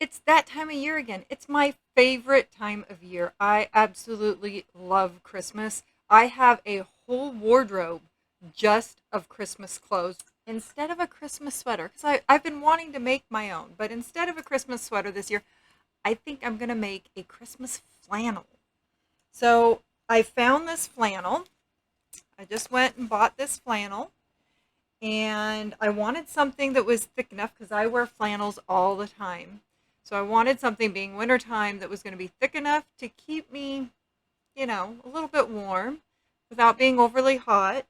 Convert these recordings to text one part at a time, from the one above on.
It's that time of year again. It's my favorite time of year. I absolutely love Christmas. I have a whole wardrobe just of Christmas clothes instead of a Christmas sweater because I've been wanting to make my own. But instead of a Christmas sweater this year, I think I'm going to make a Christmas flannel. So I found this flannel. I just went and bought this flannel and I wanted something that was thick enough because I wear flannels all the time. So I wanted something being wintertime that was going to be thick enough to keep me, a little bit warm without being overly hot.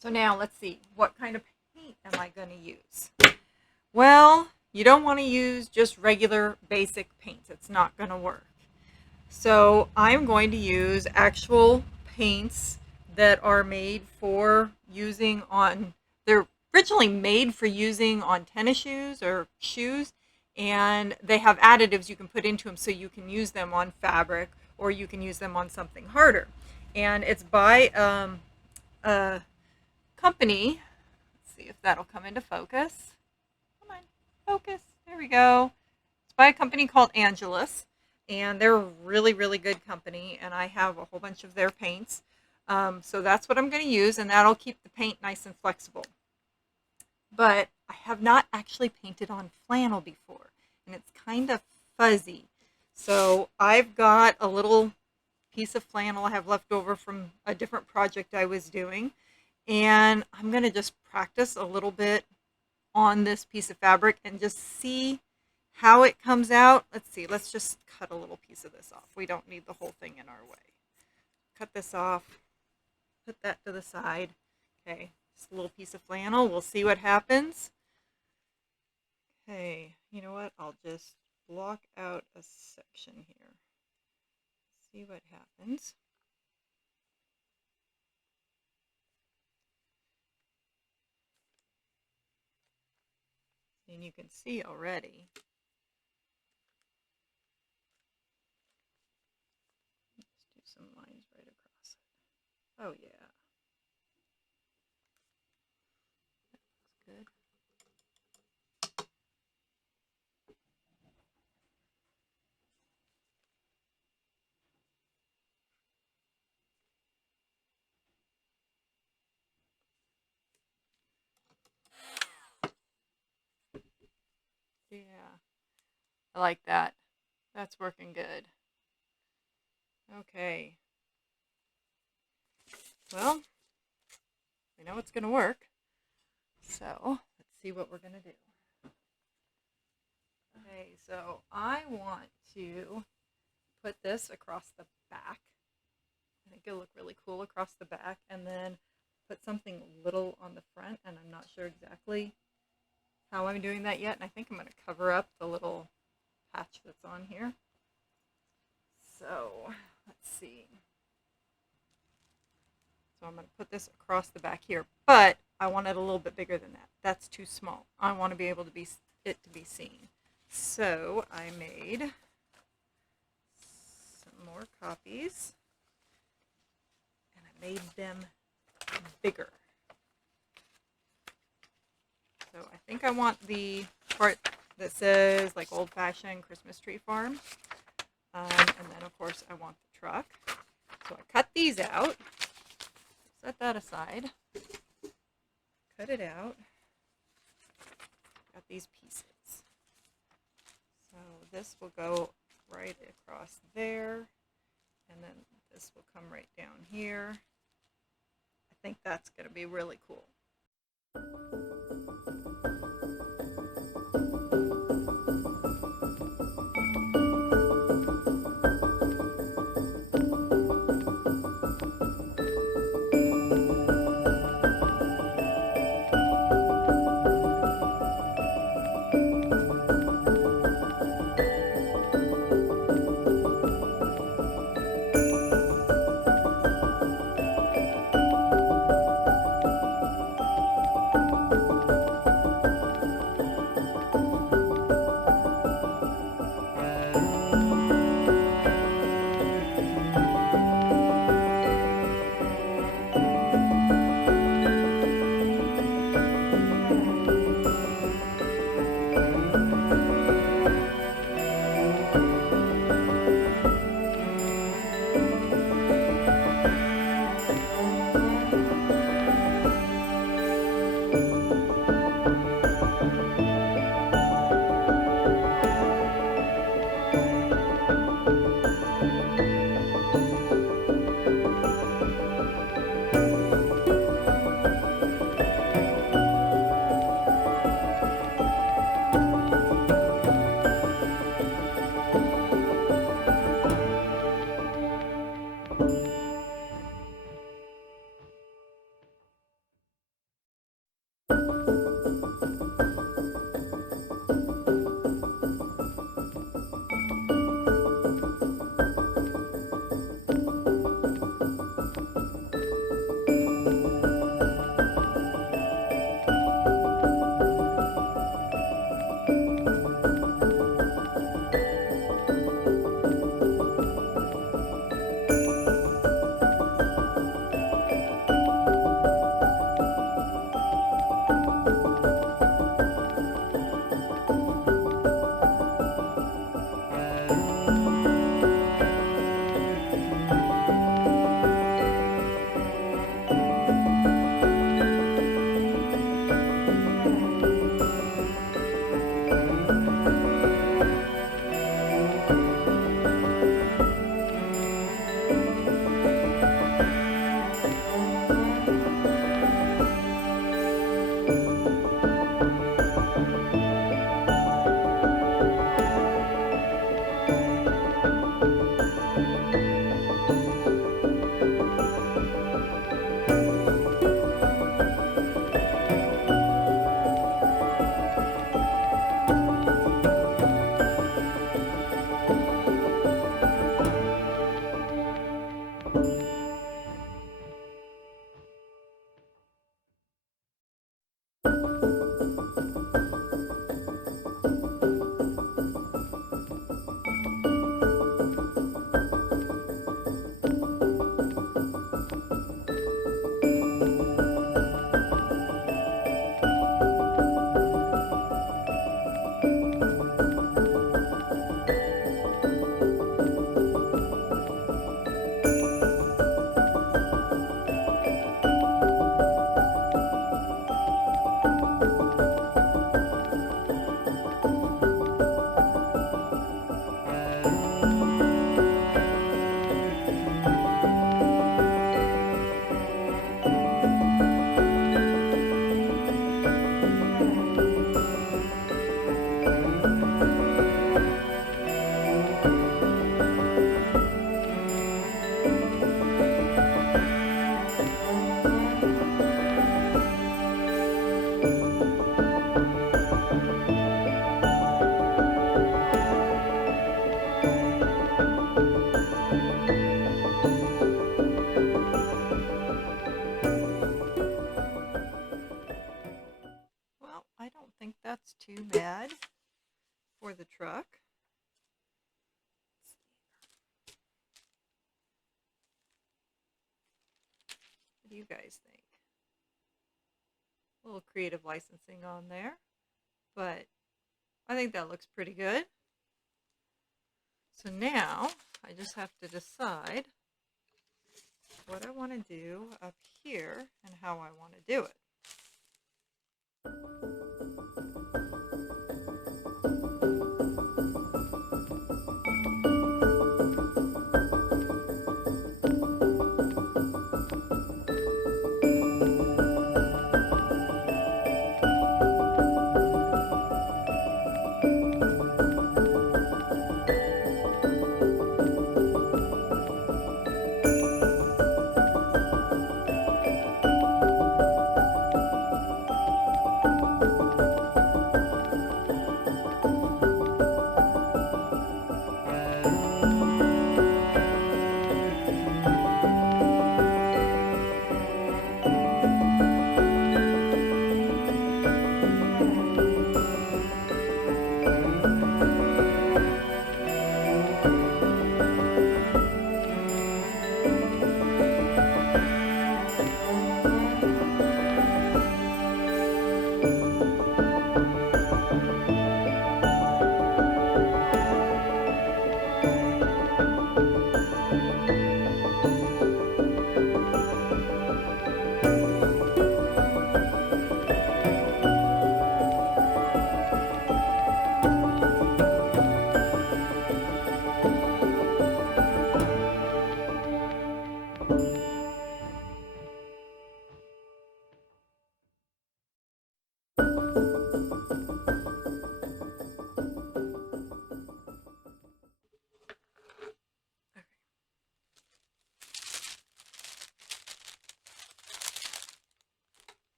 So now let's see, what kind of paint am I going to use? Well, you don't want to use just regular basic paints. It's not going to work. So I'm going to use actual paints that are made for using on, they're originally made for using on tennis shoes or shoes, and they have additives you can put into them so you can use them on fabric or you can use them on something harder. And it's by a company. Let's see if that'll come into focus. Come on, focus. There we go. It's by a company called Angelus, and they're a really, really good company, and I have a whole bunch of their paints. So that's what I'm going to use, and that'll keep the paint nice and flexible. But I have not actually painted on flannel before, and it's kind of fuzzy. So I've got a little piece of flannel I have left over from a different project I was doing, and I'm going to just practice a little bit on this piece of fabric and just see how it comes out. Let's see, let's just cut a little piece of this off. We don't need the whole thing in our way. Cut this off, put that to the side. Okay, just a little piece of flannel. We'll see what happens. Okay, you know what? I'll just block out a section here. See what happens. And you can see already. Let's do some lines right across it. Oh yeah. That looks good. Yeah, I like that. That's working good. Okay. Well, we know it's going to work. So let's see what we're going to do. Okay, so I want to put this across the back. I think it'll look really cool across the back, and then put something little on the front, and I'm not sure exactly how I'm doing that yet, and I think I'm going to cover up the little patch that's on here. So let's see. So I'm going to put this across the back here, but I want it a little bit bigger than that. That's too small. I want to be able to be it to be seen. So I made some more copies, and I made them bigger. So I think I want the part that says like old fashioned Christmas tree farm. And then of course I want the truck. So I cut these out, set that aside, cut it out, got these pieces. So this will go right across there, and then this will come right down here. I think that's going to be really cool. for the truck. What do you guys think? A little creative licensing on there, but I think that looks pretty good. So now I just have to decide what I want to do up here and how I want to do it.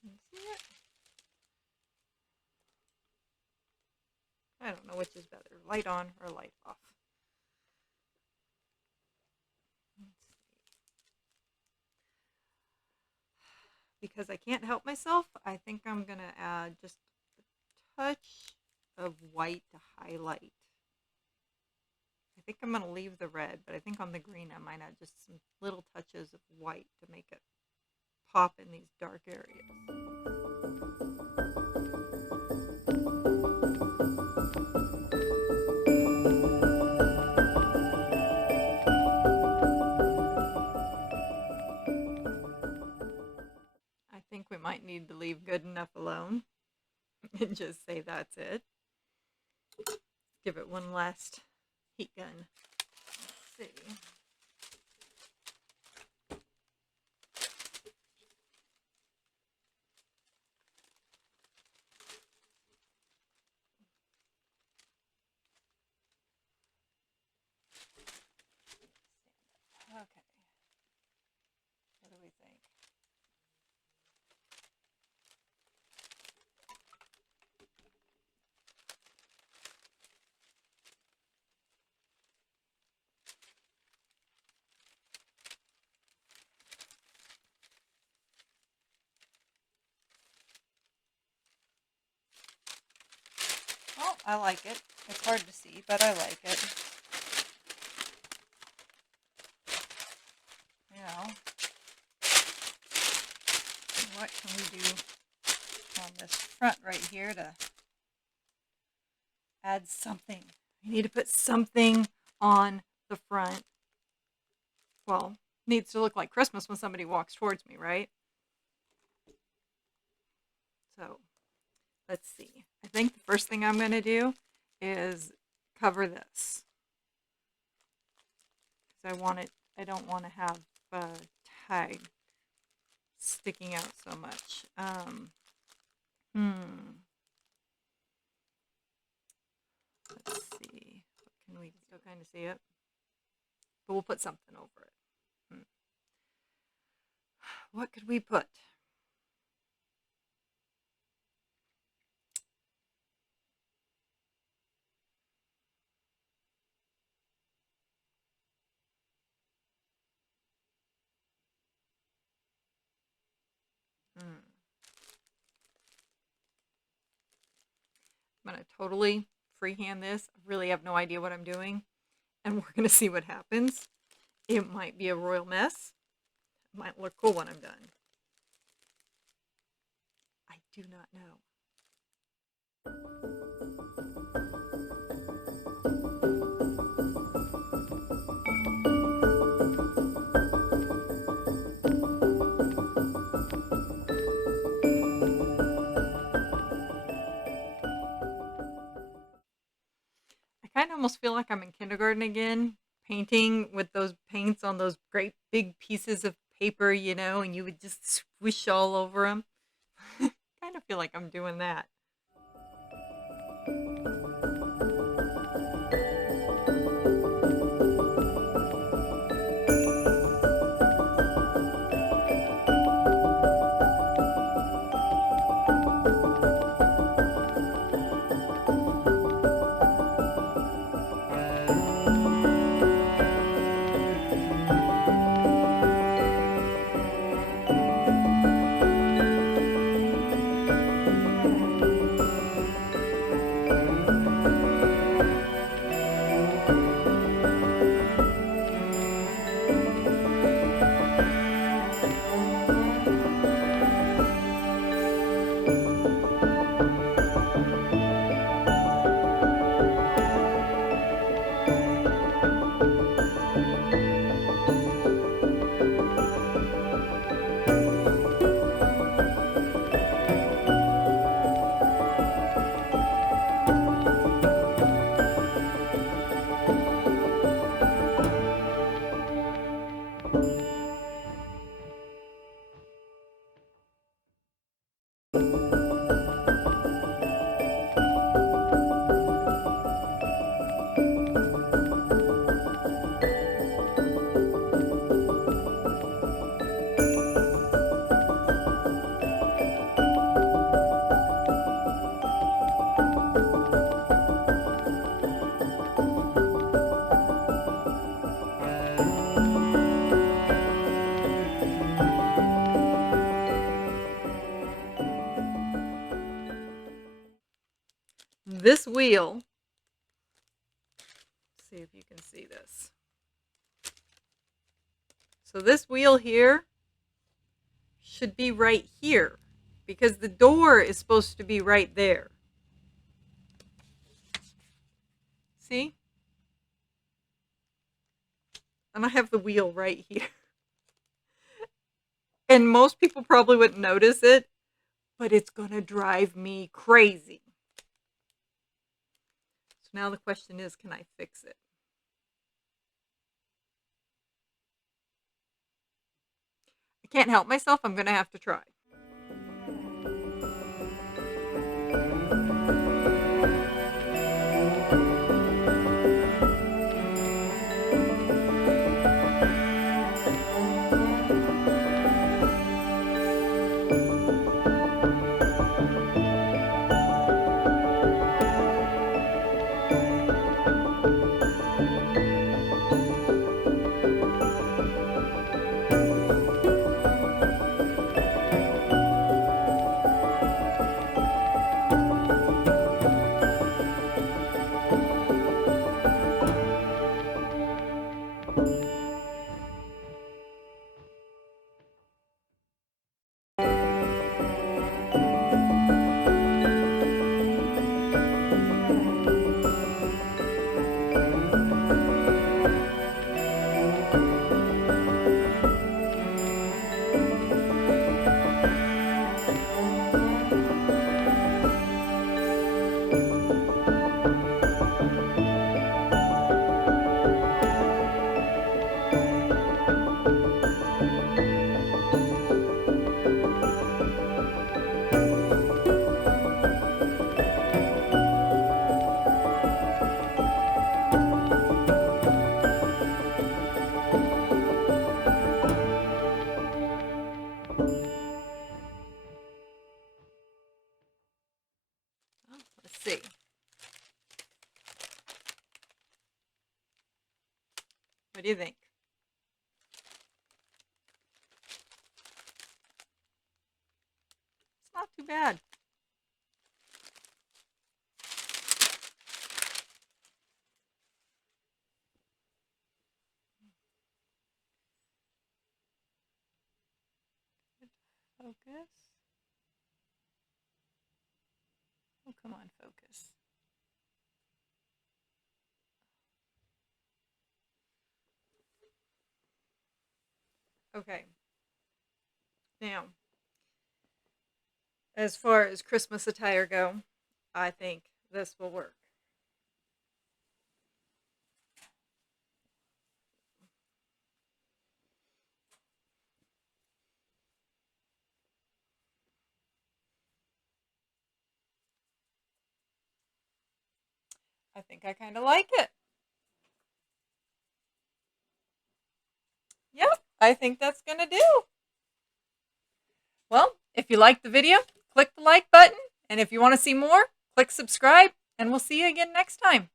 Can you see it? I don't know which is better, light on or light off. Let's see. Because I can't help myself, I think I'm going to add just a touch of white to highlight. I think I'm going to leave the red, but I think on the green I might add just some little touches of white to make it pop in these dark areas. I think we might need to leave good enough alone and just say that's it. Give it one last heat gun. Let's see. Okay. What do we think? Oh, I like it. It's hard to see, but I like it. Now, what can we do on this front right here to add something? We need to put something on the front. Well, needs to look like Christmas when somebody walks towards me, right? So, let's see. I think the first thing I'm going to do is cover this. Because I don't want to have a tag sticking out so much. Let's see. What can we still kind of see it? But we'll put something over it. What could we put? I'm going to totally freehand this. I really have no idea what I'm doing. And we're going to see what happens. It might be a royal mess. It might look cool when I'm done. I do not know. I kind of almost feel like I'm in kindergarten again, painting with those paints on those great big pieces of paper, and you would just swish all over them. Kind of feel like I'm doing that. This wheel, let's see if you can see this. So this wheel here should be right here because the door is supposed to be right there. See? And I have the wheel right here. And most people probably wouldn't notice it, but it's going to drive me crazy. So now the question is, can I fix it? I can't help myself. I'm going to have to try. Let's see. What do you think? It's not too bad. Focus. Oh, come on, focus. Okay. Now, as far as Christmas attire go, I think this will work. I think I kind of like it. Yep, I think that's going to do. Well, if you liked the video, click the like button. And if you want to see more, click subscribe. And we'll see you again next time.